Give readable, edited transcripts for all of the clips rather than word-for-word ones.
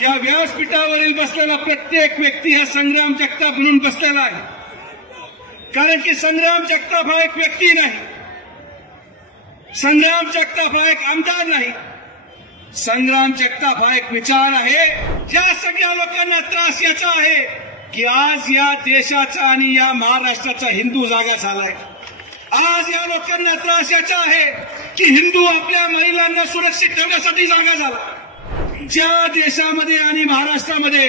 या व्यासपीठावरील बसलेला प्रत्येक व्यक्ती हा संग्राम जगताप म्हणून बसलेला आहे. कारण की संग्राम जगताप हा एक व्यक्ती नाही, संग्राम जगताप हा एक आमदार नाही, संग्राम जगताप हा एक विचार आहे. ज्या सगळ्या लोकांना त्रास याचा आहे की आज या देशाचा आणि या महाराष्ट्राचा हिंदू जागा झालाय. आज या लोकांना त्रास याचा आहे की हिंदू आपल्या महिलांना सुरक्षित ठेवण्यासाठी जागा झाला. ज्या देशामध्ये आणि महाराष्ट्रामध्ये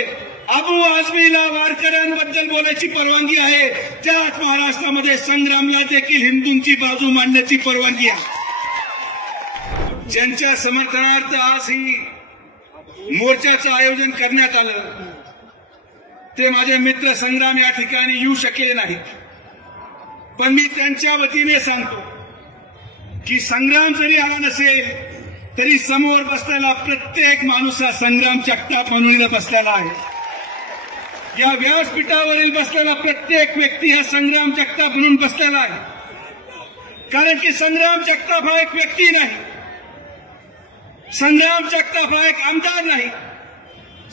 अबू आझमीला वारकऱ्यांबद्दल बोलायची परवानगी आहे, त्याच महाराष्ट्रामध्ये संग्रामला देखील हिंदूंची बाजू मांडण्याची परवानगी आहे. ज्यांच्या समर्थनार्थ आज ही मोर्चाचं आयोजन करण्यात आलं ते माझे मित्र संग्राम या ठिकाणी येऊ शकले नाहीत. पण मी त्यांच्या वतीने सांगतो की संग्राम जरी आला नसेल तरी समोर बसलेला प्रत्येक माणूस हा संग्राम जगताप म्हणून बसलेला आहे. या व्यासपीठावरील बसलेला प्रत्येक व्यक्ती हा संग्राम जगताप म्हणून बसलेला आहे. कारण की संग्राम जगताप हा एक व्यक्ती नाही, संग्राम जगताप हा एक आमदार नाही,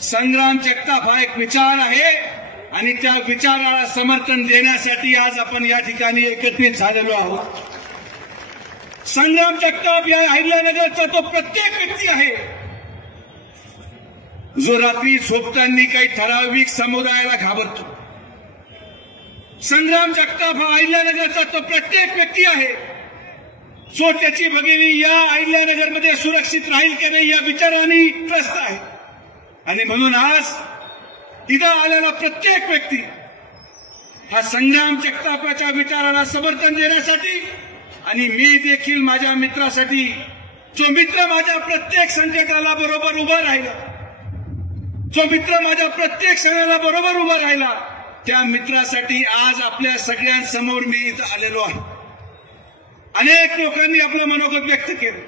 संग्राम जगताप हा एक विचार आहे. आणि त्या विचाराला समर्थन देण्यासाठी आज आपण या ठिकाणी एकत्रित झालेलो आहोत. संग्राम जगताप या अहिल्यानगरचा तो प्रत्येक व्यक्ती आहे जो रात्री झोपताना काही ठराविक समुदायाला घाबरतो. संग्राम जगताप हा अहिल्यानगरचा तो प्रत्येक व्यक्ती आहे जो त्याची भगिनी या अहिल्यानगरमध्ये सुरक्षित राहील की नाही या विचाराने त्रस्त आहे. आणि म्हणून आज इथं आलेला प्रत्येक व्यक्ती हा संग्राम जगतापाच्या विचाराला समर्थन देण्यासाठी आणि मी देखील माझ्या मित्रासाठी, जो मित्र माझ्या प्रत्येक संकटाला बरोबर उभा राहिला, जो मित्र माझ्या प्रत्येक क्षणाला बरोबर उभा राहिला, त्या मित्रासाठी आज आपल्या सगळ्यांसमोर मी इथं आलेलो आहे. अनेक लोकांनी आपलं मनोगत व्यक्त केलं,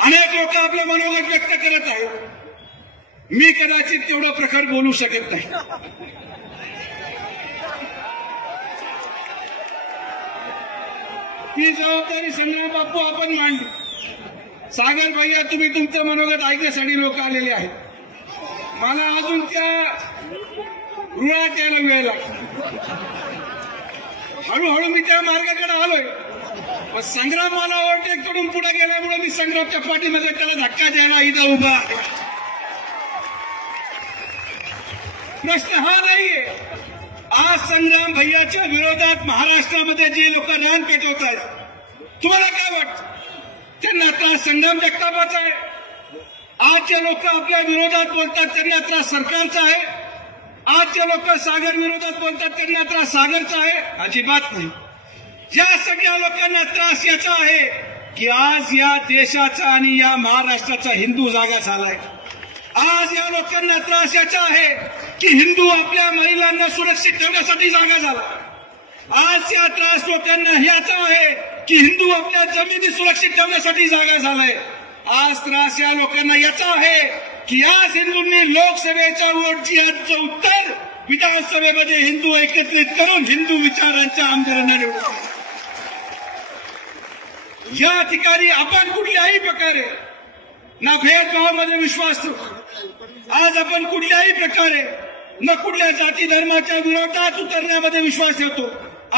अनेक लोक आपलं मनोगत व्यक्त करत आहेत. मी कदाचित तेवढं प्रखर बोलू शकत नाही. ती जबाबदारी संग्राम बापू आपण मांडली. सागर भैया तुम्ही तुमचं मनोगत ऐकण्यासाठी लोक आलेले आहेत. मला अजून त्या रुळात यायला वेळ लागतो. हळूहळू मी त्या मार्गाकडे आलोय. पण संग्राम मला ओव्हरटेक करून पुढे गेल्यामुळे मी संग्रामच्या पाठीमध्ये त्याला धक्का द्यायला इथं उभा आहे. प्रश्न हा नाहीये आज संग्राम भैयाच्या विरोधात महाराष्ट्रामध्ये जे लोक रान पेटवत आहेत, तुम्हाला काय वाटतं त्यांना त्रास संग्राम जगतापाचा आहे? आज जे लोक आपल्या विरोधात बोलतात त्यांना त्रास सरकारचा आहे? आज जे लोक सागर विरोधात बोलतात त्यांना त्रास सागरचा आहे? अजिबात नाही. ज्या सगळ्या लोकांना त्रास याचा आहे की आज या देशाचा आणि या महाराष्ट्राचा हिंदू जागा झालाय. आज या लोकांना त्रास याचा आहे की हिंदू आपल्या महिलांना सुरक्षित ठेवण्यासाठी जागा झाला. आज या त्रास लोकांना याचा आहे की हिंदू आपल्या जमिनी सुरक्षित ठेवण्यासाठी जागा झालाय. आज त्रास या लोकांना याचा आहे की आज हिंदूंनी लोकसभेच्या वोटचं उत्तर विधानसभेमध्ये हिंदू एकत्रित करून हिंदू विचारांच्या आमदारांना निवडून. या ठिकाणी आपण कुठल्याही प्रकारे ना भेदभावामध्ये विश्वास ठेवतो. आज आपण कुठल्याही प्रकारे न कुठल्या जाती धर्माच्या विरोधात उतरण्यामध्ये विश्वास ठेवतो.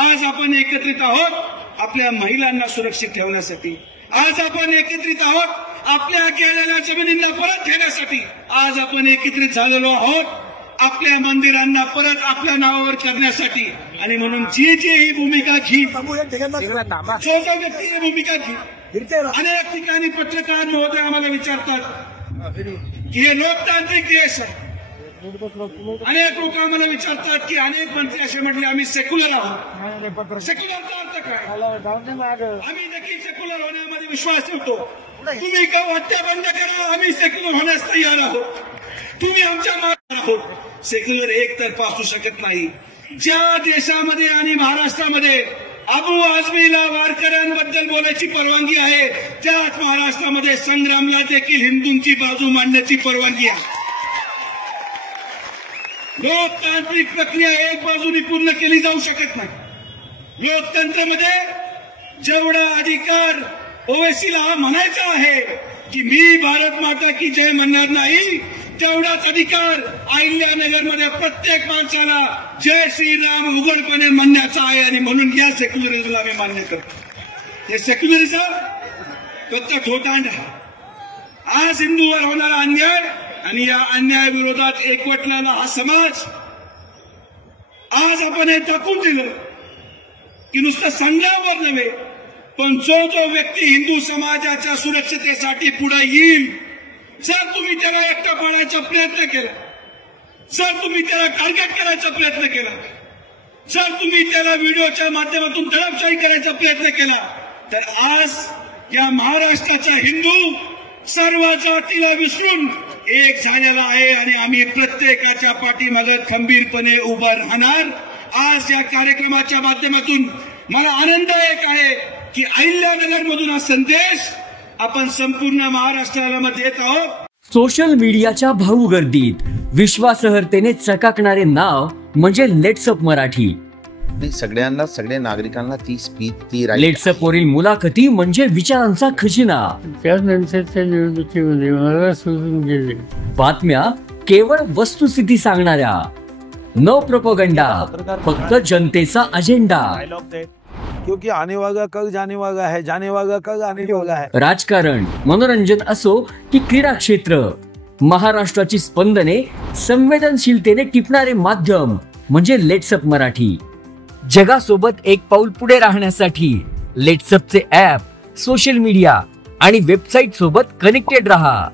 आज आपण एकत्रित आहोत आपल्या महिलांना सुरक्षित ठेवण्यासाठी. आज आपण एकत्रित आहोत आपल्या गेलेल्या जमिनींना परत घेण्यासाठी. आज आपण एकत्रित झालेलो आहोत आपल्या मंदिरांना परत आपल्या नावावर करण्यासाठी. आणि म्हणून जी ही भूमिका घेईल, जो जो व्यक्ती ही भूमिका घेईल. अनेक ठिकाणी पत्रकार महोदय आम्हाला विचारतात की हे लोकतांत्रिक देश आहे. अनेक लोक आम्हाला विचारतात की अनेक मंत्री असे म्हटले आम्ही सेक्युलर आहोत. सेक्युलरचा अर्थ काय? आम्ही देखील सेक्युलर होण्यामध्ये विश्वास ठेवतो. तुम्ही का हत्या बंद करा, आम्ही सेक्युलर होण्यास तयार आहोत. तुम्ही आमच्या मागे आहोत. सेक्युलर एकतर्फा असू शकत नाही. ज्या देशामध्ये आणि महाराष्ट्रामध्ये अबू आझमीला वारकऱ्यांबद्दल बोलायची परवानगी आहे, त्याच महाराष्ट्रामध्ये संग्रामला देखील हिंदूंची बाजू मांडण्याची परवानगी आहे. लोकतांत्रिक प्रक्रिया एक बाजूने पूर्ण केली जाऊ शकत नाही. लोकतंत्रामध्ये जेवढा अधिकार ओवेसीला हा म्हणायचा आहे की मी भारत माता की जय म्हणणार नाही, तेवढाच अधिकार अहिल्यानगरमध्ये प्रत्येक माणसाला जय श्रीराम उघडपणे म्हणण्याचा आहे आणि म्हणून या सेक्युलरिझमला आम्ही मान्य करतो। हे सेक्युलरिझम फक्त ठोटांडा। आज हिंदूवर होणारा अन्याय आणि या अन्यायाविरोधात एकवटलेला हा समाज, आज आपण हे दाखवून दिलं की नुसतं संग्रामावर नव्हे पण जो व्यक्ती हिंदू समाजाच्या सुरक्षतेसाठी पुढे येईल, जर तुम्ही त्याला एकटा पाडायचा प्रयत्न केला, जर तुम्ही त्याला टार्गेट करायचा प्रयत्न केला, जर तुम्ही त्याला व्हिडिओच्या माध्यमातून दडपशाही करायचा प्रयत्न केला, तर आज या महाराष्ट्राचा हिंदू सर्व जातीला विसरून एक झालेला आहे आणि आम्ही प्रत्येकाच्या पाठीमागे खंबीरपणे उभं राहणार। आज या कार्यक्रमाच्या माध्यमातून मला आनंद एक आहे की अहिल्यानगर मधून हा संदेश आपण संपूर्ण महाराष्ट्राला देत आहोत। सोशल मीडियाच्या भाऊ गर्दीत विश्वासार्हतेने चकाकणारे नाव म्हणजे लेट्सअप मराठी। सगळ्यांना, सगळ्या नागरिकांना ती स्पीच, ती लेट्सअप वरील मुलाखती म्हणजे विचारांचा खजिना। त्यानंतरच्या निवडणुकीमध्ये मला सोडून गेले। बातम्या केवळ वस्तुस्थिती सांगणाऱ्या, न प्रोपोगंडा, फक्त जनतेचा अजेंडा। क्योंकि आने वाला कल जाने वाला है, जाने वाला कल आने वाला है। राजकारण, मनोरंजन असो की क्रीडा क्षेत्र, महाराष्ट्राची स्पंदने संवेदनशीलतेने टिपणारे माध्यम म्हणजे लेट्सअप मराठी। जगासोबत एक पाऊल पुढे राहण्यासाठी लेट्सअपचे ॲप, सोशल मीडिया आणि वेबसाईट सोबत कनेक्टेड रहा।